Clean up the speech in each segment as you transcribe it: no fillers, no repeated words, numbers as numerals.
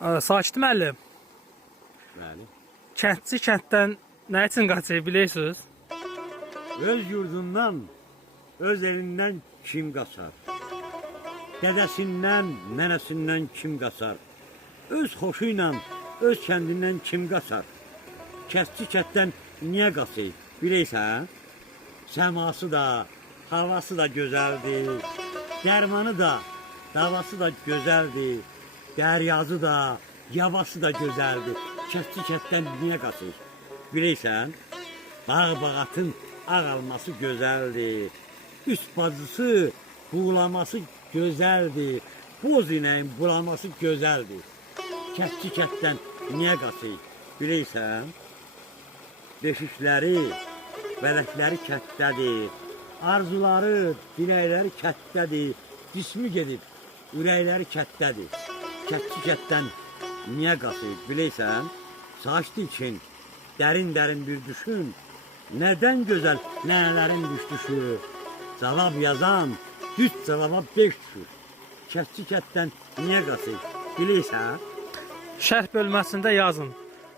Sakit müəllim, Bəli. kəndçi kənddən nə üçün qaçır bilirsiniz? Öz yurdundan, öz elindən kim qaçar? Dədəsindən, nənəsindən kim qaçar? Öz xoşu ilə, öz kəndindən kim qaçar? Kəndçi kənddən niyə qaçır? Bilirsən? Səması da, havası da gözəldir. Dərmanı da, davası da gözəldir. Dəryazı da, yabası da gözəldir. Kəndçi kənddən niyə qaçır? Bilirsən? Bağ-bağatın ağalması gözəldir. Üst bacısı, buğulaması gözəldir. Boz inəyin bulaması gözəldir. Kəndçi kənddən niyə qaçır? Bilirsən? Beşikləri, vələkləri kətdədir. Arzuları, diləkləri kətdədir. Cismi gedib, ürəkləri kətdədir. Kəndçi kənddən niyə qaçır? Bilirsən? Saçdı için dərin-dərin bir düşün. Nədən gözəl nənələrin düşdüşü? Cavab yazan, düz cavaba 5 düşür. Kəndçi kənddən niyə qaçır? Bilirsən? Şərh bölməsində yazın.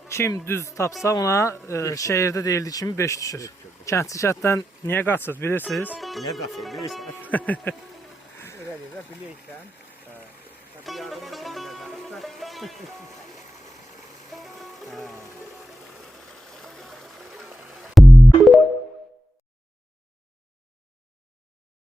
Kim düz tapsa ona şeirdə deyildiyi kimi 5 düşür. Kəndçi kənddən niyə qaçır bilirsiniz? Niyə qaçır? Bilirsən? Öyle bilirsən. Tabii yardım edin.